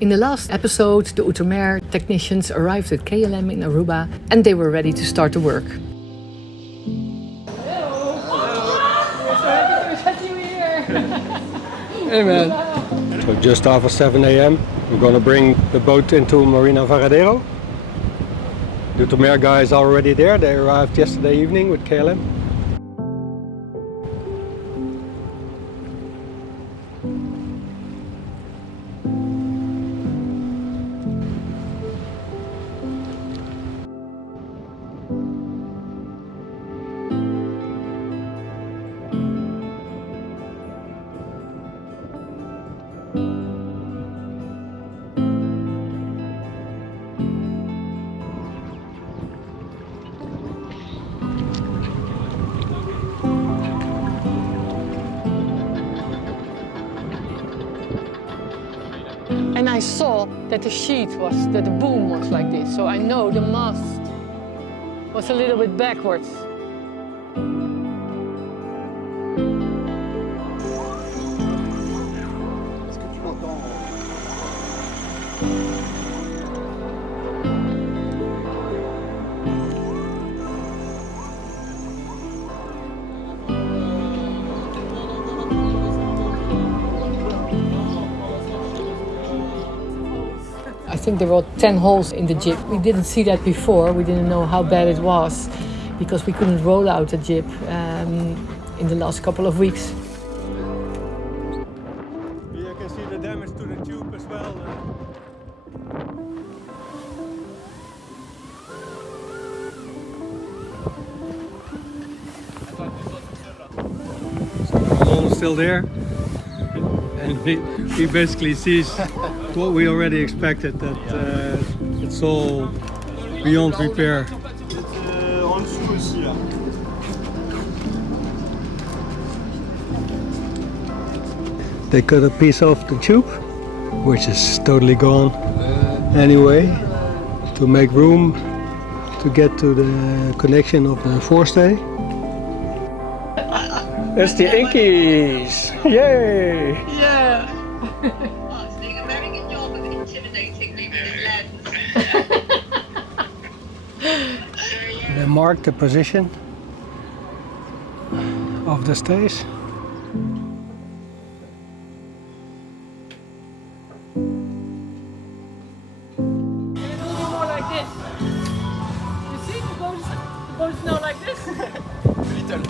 In the last episode, the Outremer technicians arrived at KLM in Aruba and they were ready to start the work. Hey man. So just after 7 a.m. we're gonna bring the boat into Marina Varadero. The Outremer guys are already there. They arrived yesterday evening with KLM. And I saw that the boom was like this, so I know the mast was a little bit backwards. I think there were 10 holes in the jib. We didn't see that before. We didn't know how bad it was because we couldn't roll out the jib in the last couple of weeks. You can see the damage to the tube as well. So the ball is still there. And he basically sees what we already expected, that it's all beyond repair. They cut a piece off the tube, which is totally gone anyway, to make room to get to the connection of the forestay. That's the Inkies! Yay! Yeah! Oh, it's doing a very good job of intimidating me with his lens. They mark the position of the stays. More like this. You see, the boat is now like this. Little.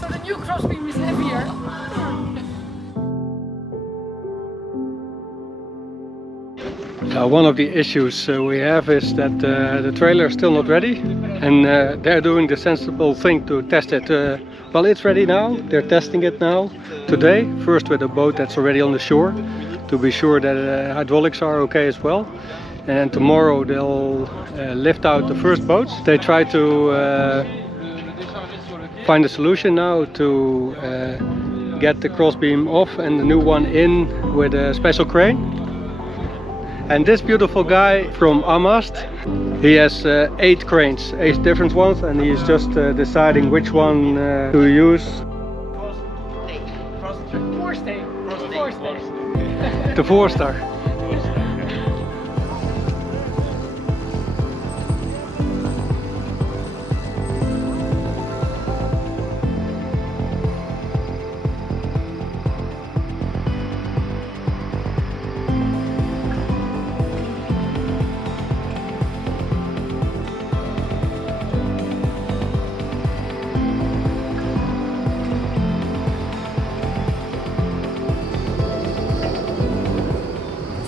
So the new Crossbeam is heavier. One of the issues we have is that the trailer is still not ready, and they're doing the sensible thing to test it. Well, it's ready now. They're testing it now today, first with a boat that's already on the shore, to be sure that hydraulics are okay as well. And tomorrow they'll lift out the first boats. They try to find a solution now to get the crossbeam off and the new one in with a special crane. And this beautiful guy from Amast, he has 8 cranes, 8 different ones, and he's just deciding which one to use. Forestay. The 4-star.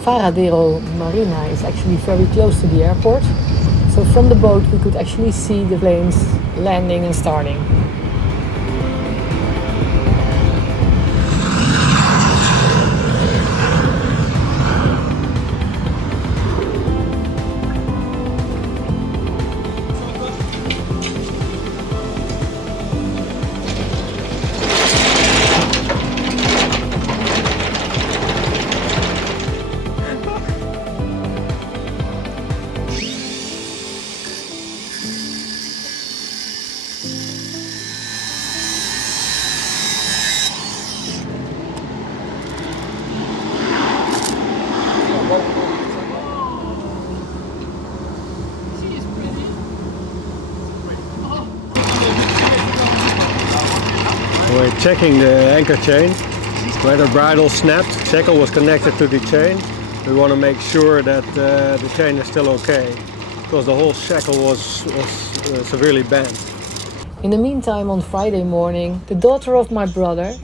Varadero Marina is actually very close to the airport. So from the boat we could actually see the planes landing and starting. checking the anchor chain. Where the bridle snapped, shackle was connected to the chain. We want to make sure that the chain is still okay, because the whole shackle was severely bent. In the meantime, on Friday morning, the daughter of my brother,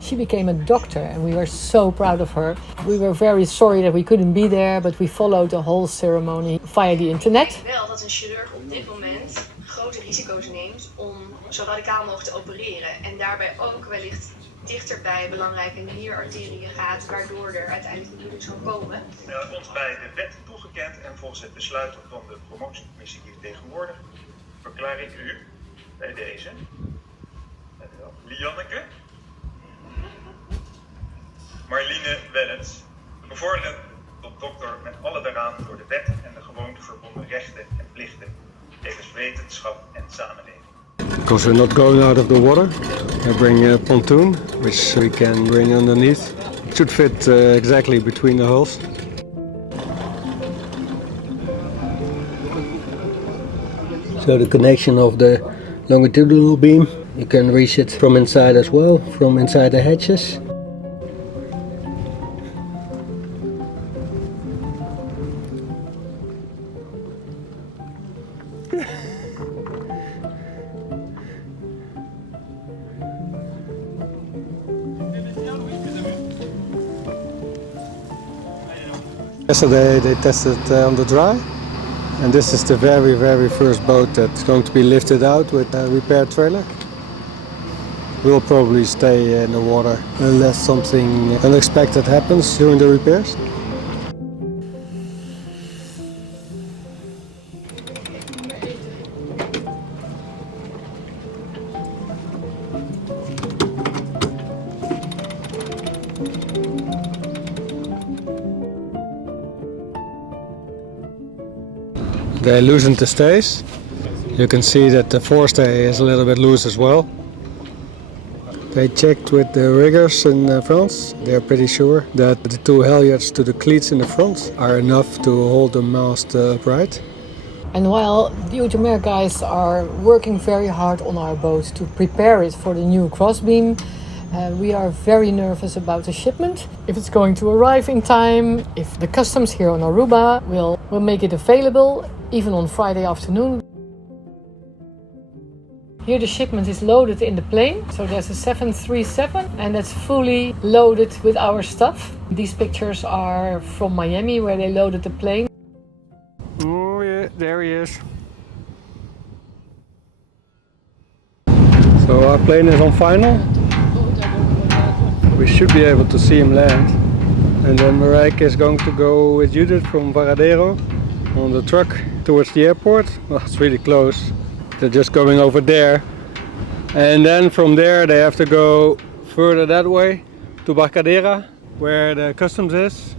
she became a doctor and we were so proud of her. We were very sorry that we couldn't be there, but we followed the whole ceremony via the internet. Wel dat een chirurg op dit moment grote risico's neemt om zo radicaal mogelijk te opereren en daarbij ook wellicht dichterbij belangrijke nierarteriën gaat, waardoor er uiteindelijk een bloeding zal komen. Ons bij de wet toegekend en volgens het besluit van de promotiecommissie hier tegenwoordig verklaar ik u bij deze, Lianneke, Marline Wellens, bevorderd tot dokter met alle daaraan door de wet en de gewoonte verbonden rechten en plichten, tevens wetenschap en samenleving. Because we're not going out of the water, I bring a pontoon, which we can bring underneath. It should fit exactly between the hulls. So the connection of the longitudinal beam, you can reach it from inside as well, from inside the hatches. Yesterday they tested on the dry, and this is the very first boat that's going to be lifted out with a repair trailer. We'll probably stay in the water unless something unexpected happens during the repairs. They loosened the stays. You can see that the forestay is a little bit loose as well. They checked with the riggers in France. They're pretty sure that the two halyards to the cleats in the front are enough to hold the mast upright. And while the Outremer guys are working very hard on our boat to prepare it for the new Crossbeam, we are very nervous about the shipment. If it's going to arrive in time, if the customs here on Aruba will make it available, even on Friday afternoon. Here the shipment is loaded in the plane, so there's a 737 and that's fully loaded with our stuff. These pictures are from Miami where they loaded the plane. Oh yeah, there he is. So our plane is on final. We should be able to see him land. And then Marijke is going to go with Judith from Varadero on the truck towards the airport. Well, it's really close. They're just going over there. And then from there they have to go further that way to Barcadera, where the customs is.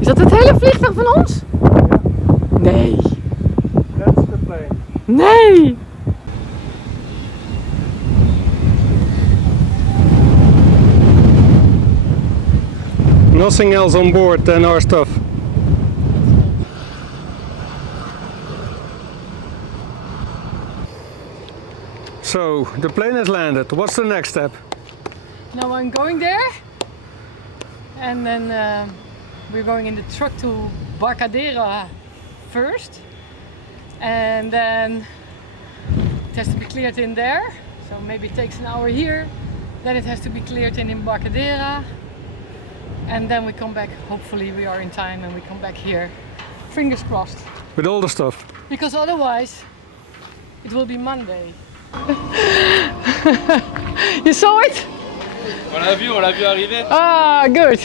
Is dat het hele vliegtuig van ons? Nee. That's the plane. Nee! Nothing else on board than our stuff. So, the plane has landed. What's the next step? Now I'm going there. And then we're going in the truck to Barcadera first. And then it has to be cleared in there. So maybe it takes an hour here. Then it has to be cleared in Barcadera. And then we come back, hopefully we are in time and we come back here. Fingers crossed. With all the stuff? Because otherwise it will be Monday. You saw it? On l'a vu arriver. Ah, good.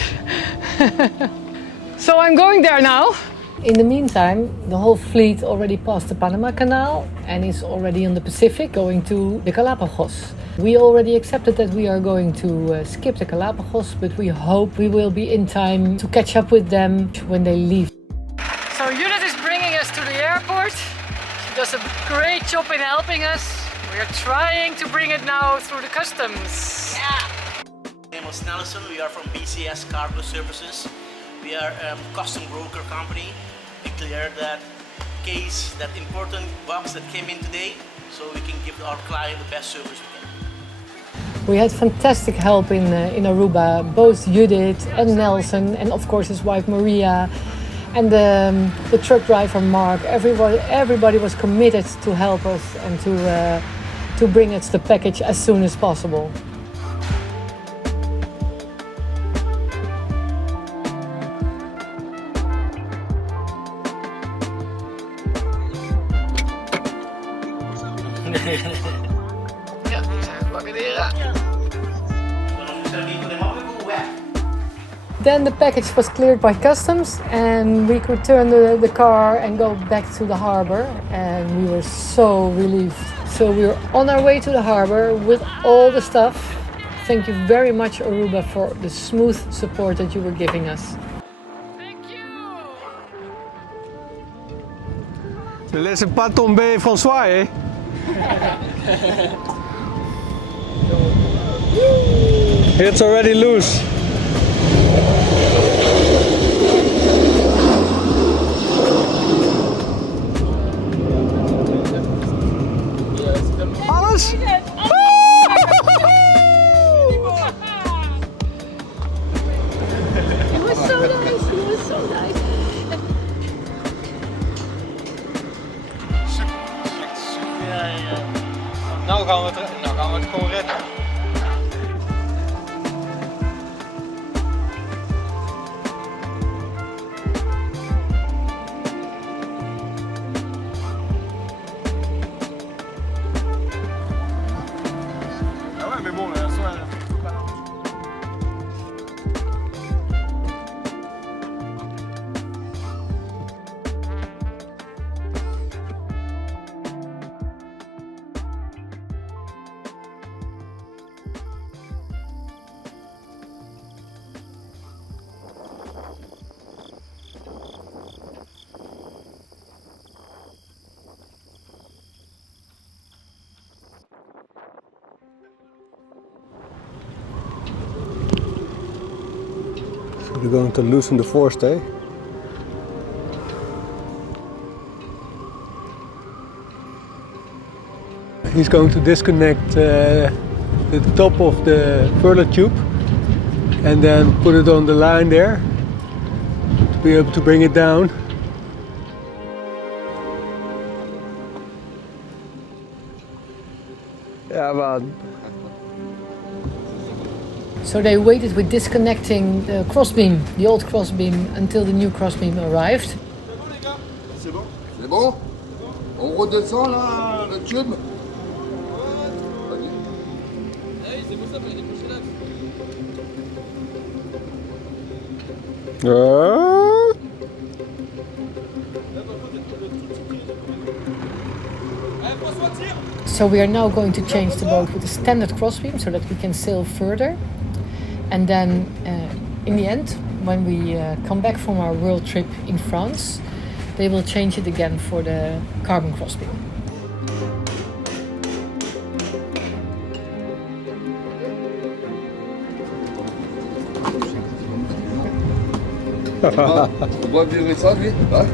So I'm going there now. In the meantime, the whole fleet already passed the Panama Canal and is already on the Pacific going to the Galapagos. We already accepted that we are going to skip the Galapagos, but we hope we will be in time to catch up with them when they leave. So Judith is bringing us to the airport. She does a great job in helping us. We are trying to bring it now through the customs. My name is Nelson. We are from BCS Cargo Services. We are a custom broker company. We clear that case, that important box that came in today, so we can give our client the best service we can. We had fantastic help in Aruba, both Judith and Nelson, and of course his wife Maria, and the truck driver Mark. Everybody was committed to help us and to bring us the package as soon as possible. Ja, die zijn gebakken leren. Then the package was cleared by customs and we could turn the car and go back to the harbor, and we were so relieved. So we were on our way to the harbor with all the stuff. Thank you very much, Aruba, for the smooth support that you were giving us. Je laisse pas tomber François, eh? It's already loose. Alles? It was so nice. It was so nice. Nou gaan we het gewoon redden. We're going to loosen the forestay. He's going to disconnect the top of the furler tube and then put it on the line there to be able to bring it down. Yeah, but So they waited with disconnecting the crossbeam, the old crossbeam, until the new crossbeam arrived. C'est bon? C'est bon? On redescend là, le tube? So we are now going to change the boat with a standard crossbeam so that we can sail further. And then in the end, when we come back from our world trip in France, they will change it again for the carbon crossbeam. On doit virer ça, lui? Ouais.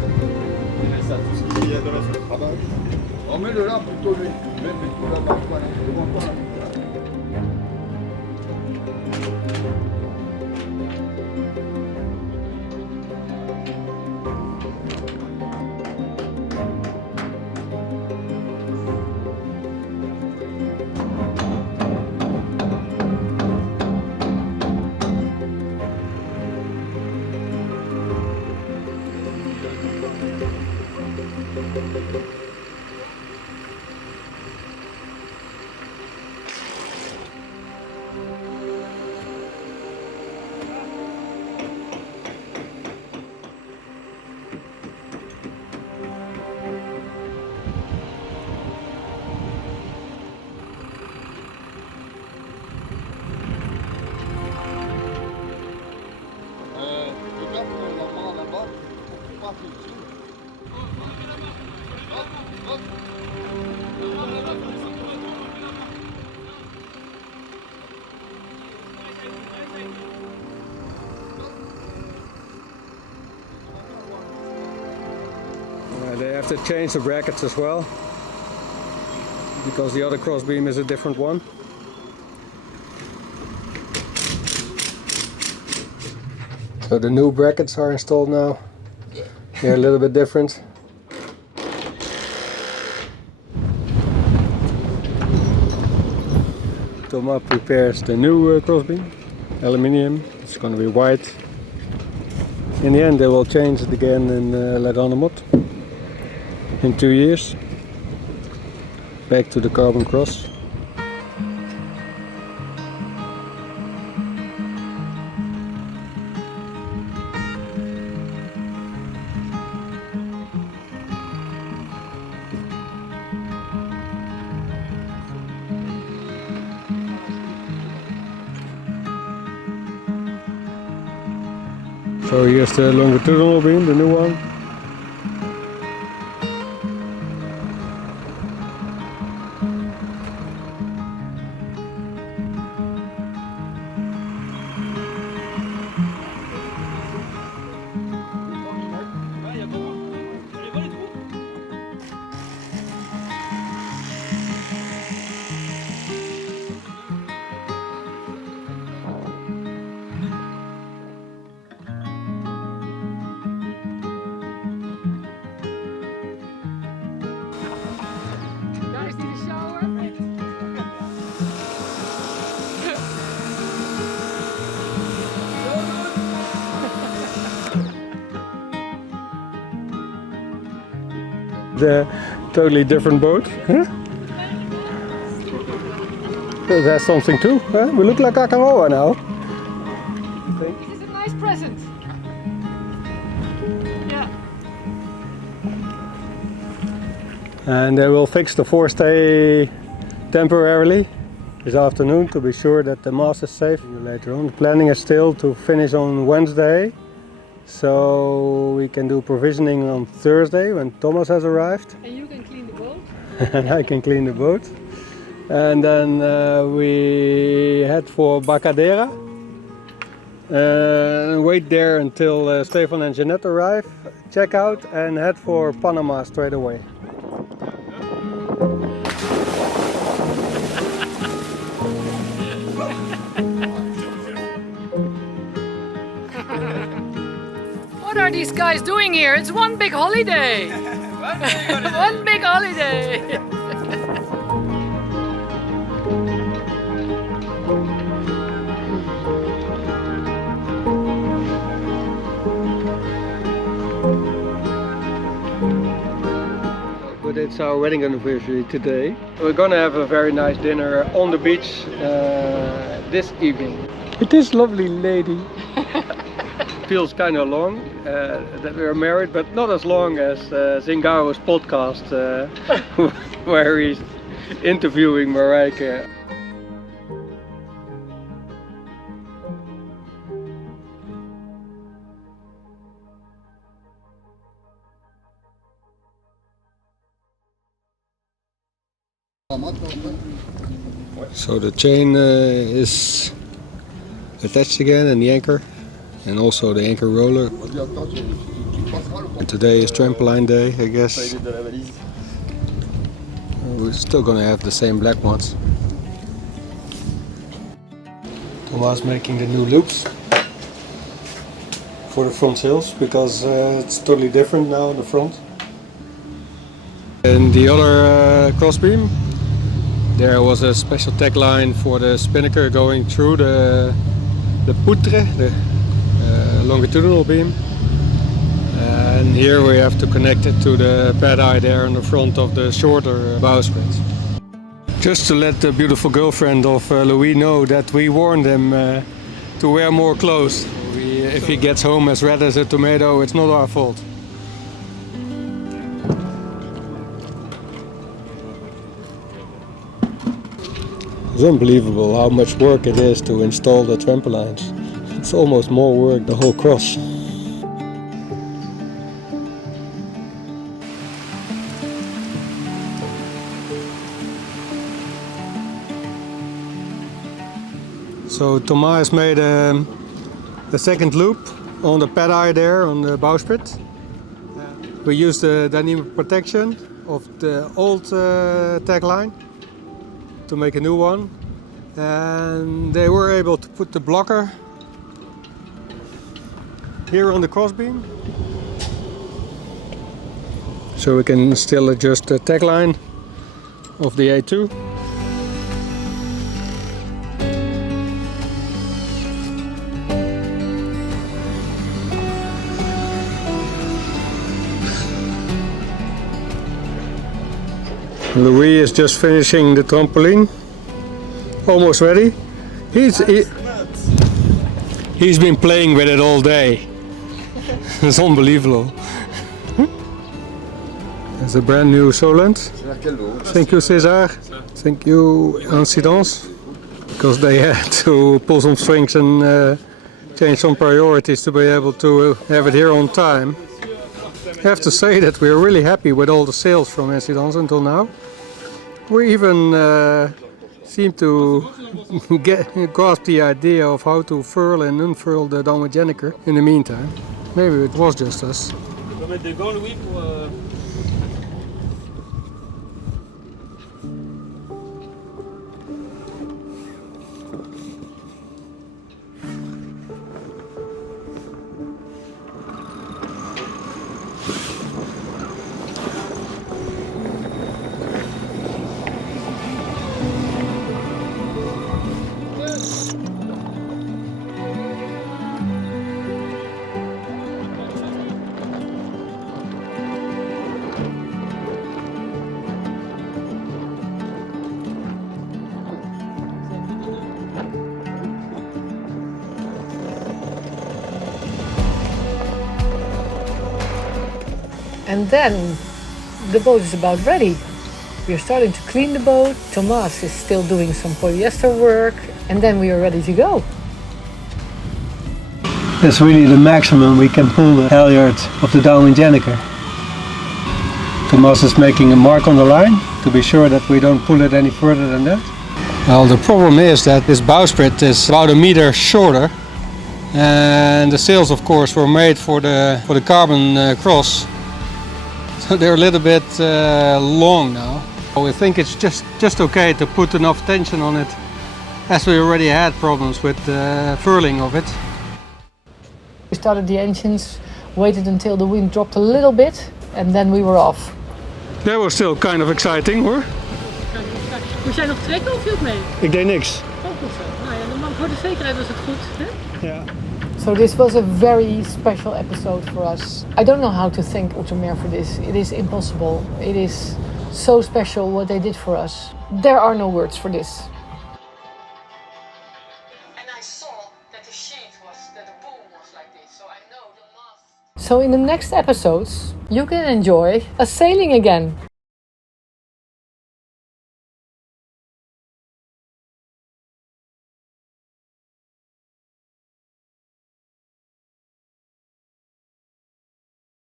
Virer ça, tout ce qu'il y a dans la salle. Ah bah oui. On met le là plutôt, lui. Mets-le là-bas, quoi, là. Devant toi, là. They have to change the brackets as well, because the other crossbeam is a different one. So the new brackets are installed now. They're a little bit different. Thomas prepares the new crossbeam, aluminium. It's going to be white. In the end they will change it again in La Grande Motte in 2 years. Back to the carbon cross. So here's the longitudinal beam, the new one. The totally different boat. Huh? There's something too. Huh? We look like Aruba now. This is a nice present. Yeah. And they will fix the forestay temporarily this afternoon to be sure that the mast is safe. Later on, the planning is still to finish on Wednesday. So we can do provisioning on Thursday when Thomas has arrived. And you can clean the boat. And I can clean the boat. And then we head for Bacadera. Wait there until Stefan and Jeanette arrive, check out and head for Panama straight away. What are these guys doing here? It's one big holiday. One big holiday. But it's our wedding anniversary today. We're gonna have a very nice dinner on the beach this evening. It is lovely, lady. Feels kind of long that we are married, but not as long as Zingaro's podcast where he's interviewing Marijke. So the chain is attached again and the anchor. And also the anchor roller. And today is trampoline day, I guess. We're still gonna have the same black ones. Thomas making the new loops for the front sails because it's totally different now in the front. And the other crossbeam, there was a special tagline for the spinnaker going through the poutre, the longitudinal beam, and here we have to connect it to the pad eye there on the front of the shorter bowsprit. Just to let the beautiful girlfriend of Louis know that we warned him to wear more clothes. If he gets home as red as a tomato, it's not our fault. It's unbelievable how much work it is to install the trampolines. It's almost more work the whole cross. So Thomas made the second loop on the pad eye there on the bowsprit. We used the dynamic protection of the old tagline to make a new one, and they were able to put the blocker here on the crossbeam. So we can still adjust the tagline of the A2. Louis is just finishing the trampoline, almost ready. He's been playing with it all day. It's unbelievable. It's a brand new Solent. Thank you, César. Thank you, Incidence, because they had to pull some strings and change some priorities to be able to have it here on time. I have to say that we're really happy with all the sales from Incidence until now. We even seem to grasp the idea of how to furl and unfurl the Dalmatianecker in the meantime. Maybe it was just us. And then the boat is about ready. We're starting to clean the boat. Thomas is still doing some polyester work, and then we are ready to go. That's really the maximum we can pull the halyard of the Dalmatianecker. Thomas is making a mark on the line to be sure that we don't pull it any further than that. Well, the problem is that this bowsprit is about a meter shorter, and the sails, of course, were made for the carbon cross. So they're a little bit long now. We think it's just okay to put enough tension on it, as we already had problems with the furling of it. We started the engines, waited until the wind dropped a little bit, and then we were off. That was still kind of exciting hoor. Moest jij nog trekken of viel het mee? Ik deed niks. Oh, goed zo. Nou ja, voor de zekerheid was het goed. Hè? Ja. So this was a very special episode for us. I don't know how to thank Outremer for this. It is impossible. It is so special what they did for us. There are no words for this. And I saw that the sheet that the boom was like this, so I know the mast. So in the next episodes, you can enjoy a sailing again.